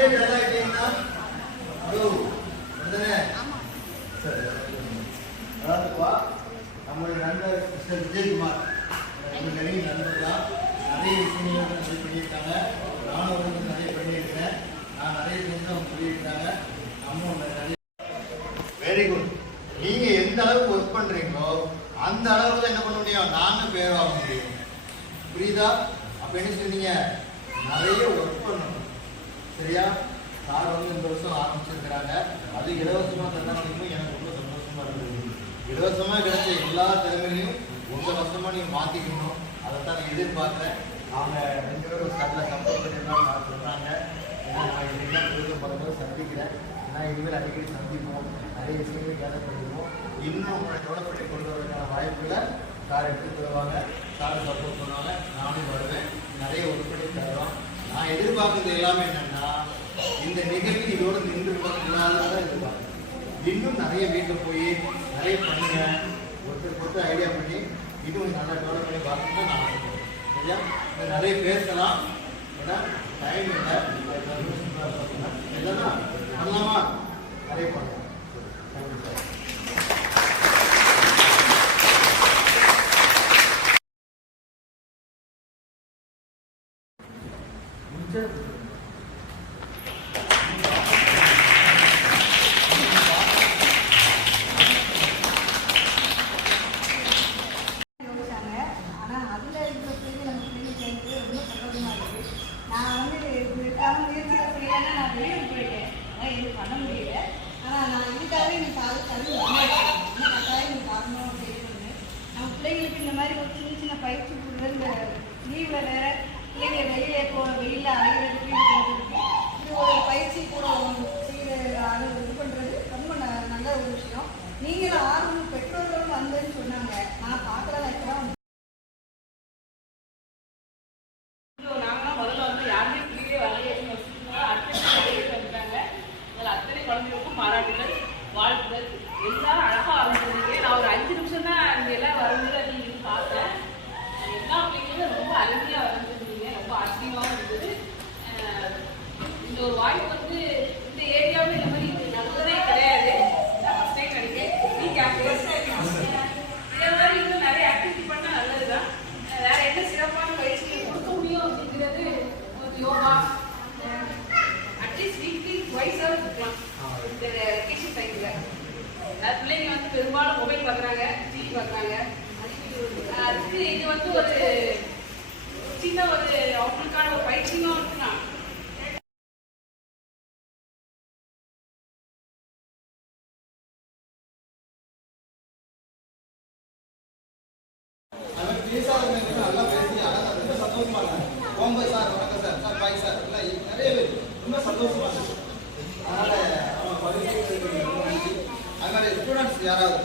நீங்களே டல் ஆயிட்டீங்கன்னா அதாவதுப்பா நம்மளுடைய நண்பர் மிஸ்டர் விஜயகுமார் நெருங்கிய நண்பர் தான். நிறைய விஷயங்கள் நிறைய பண்ணியிருக்காங்க. நானும் வந்து நிறைய பண்ணியிருக்கிறேன். நான் நிறைய விஷயம் அவங்க சொல்லியிருக்கிறாங்க. நம்ம நிறைய வெரி குட். நீங்க எந்த அளவுக்கு ஒர்க் பண்றீங்களோ அந்த அளவுக்கு தான் என்ன பண்ண முடியும், நானும் பேர் வாங்க முடியும். புரியுதா? அப்ப என்ன சொன்னீங்க, நிறைய ஒர்க் பண்ணணும். சரியா? சார் வந்து இந்த வருஷம் ஆரம்பிச்சிருக்கிறாங்க. அது இலவசமா தந்தாலும் எனக்கு ரொம்ப சந்தோஷமா இருந்தது. இலவசமா கிடைச்ச எல்லா திறமையிலையும் உங்க வசமா நீங்க மாத்திக்கணும். அதைத்தான் நான் எதிர்பார்க்கிறேன். அவங்க 2 பேரும் சரில சப்போர்ட் பண்ணிருந்தாங்க நான் சொல்றாங்க. ஏன்னா நான் இதெல்லாம் தொழில் பலரும் சந்திக்கிறேன். ஏன்னா இனிமேல் அடிக்கடி சந்திப்போம், நிறைய விஷயங்கள் கேதர் பண்ணிடுவோம். இன்னும் உங்களை டெவலப் கொண்டு வரதுக்கான வாய்ப்புகளை சார் எடுத்து தருவாங்க. சார் சப்போர்ட் பண்ணுவாங்க. நானும் வருவேன். நிறைய ஒர்க் பண்ணி தருவோம். நான் எதிர்பார்க்கறது எல்லாமே என்னன்னா, இந்த நிகழ்வு இதோட நின்று இல்லாததான் எதிர்பார்க்கிறேன். இன்னும் நிறைய வீட்டில் போய் நிறைய பண்ணுங்க, ஒருத்தர் ஐடியா பண்ணி இன்னும் நல்லா டெவலப் பண்ணி பார்த்துட்டு நான் ஆசைப்படுறேன். சரியா? நிறைய பேசலாம். ஏன்னா டைம் இல்லை. இல்லைன்னா பண்ணலாமா? நிறைய பண்ணலாம். Thank you sir. பண்ண முடியல. ஆனால் நான் இதுக்காகவே எனக்கு கல்வி கட்டாயம் எனக்கு வரணும் அப்படின்னு. நம்ம பிள்ளைங்களுக்கு இந்த மாதிரி ஒரு சின்ன சின்ன பயிற்சி கொடுக்குறது, இந்த லீவில் வேற பிள்ளைங்க வெளியே வெயிலில் அலைகிறதுக்கு இது ஒரு பயிற்சி கூட அதை இது பண்ணுறது ரொம்ப நல்ல ஒரு விஷயம். நீங்களும் ஆர்வம் பெற்றோர்களும் வந்தேன்னு சொன்னாங்க. நான் பார்க்கல வைக்கலாம். நாங்களாம் முதல்ல வந்து யாருமே பிள்ளைகளே வரலையேன்னு அத்தனை குழந்தைகளுக்கும் பாராட்டுகள், வாழ்த்துகள். எல்லாரும் அழகாக ஆரம்பிச்சிருந்தீங்க. நான் ஒரு 5 நிமிஷம் தான் இங்கே எல்லாம் வரும்போது நீங்கள் பார்த்தேன். எல்லா பிள்ளைங்களும் ரொம்ப அருமையாக வரைஞ்சிருந்தீங்க. ரொம்ப ஆச்சரியமாகவும் இருந்தது. இந்த ஒரு வாய்ப்பு வந்து இந்த ஏரியாவில் இந்த மாதிரி நல்லதே கிடையாது. ஃபஸ்ட் டைம் நினைக்கிறேன். இதே மாதிரி இன்னும் நிறைய ஆக்டிவிட்டி பண்ணால் நல்லது தான். வேற என்ன சிறப்பான பயிற்சிகள் கொடுக்க முடியும் அப்படிங்கிறது யோகா அட்லீஸ்ட் வீக்லி வைஸாக இருக்கலாம். இந்த வெக்கேஷன் டைமில் பிள்ளைங்க வந்து பெரும்பாலும் மொபைல் பார்க்குறாங்க, டிவி பார்க்குறாங்க. அதுக்கு இது வந்து ஒரு சின்ன ஒரு அவங்களுக்கான ஒரு பயிற்சியும் இருக்குன்னா நல்லா பேசி ரொம்ப சந்தோஷமா இருக்காங்க. ஓம்பை சார், வணக்கம் சார், சார் பாய் சார், எல்லாம் நிறைய பேர் ரொம்ப சந்தோஷமா இருக்கு. அதனால அவங்க பகுதிக்கு அது மாதிரி ஸ்டூடெண்ட்ஸ் யாராவது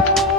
வணக்கம்.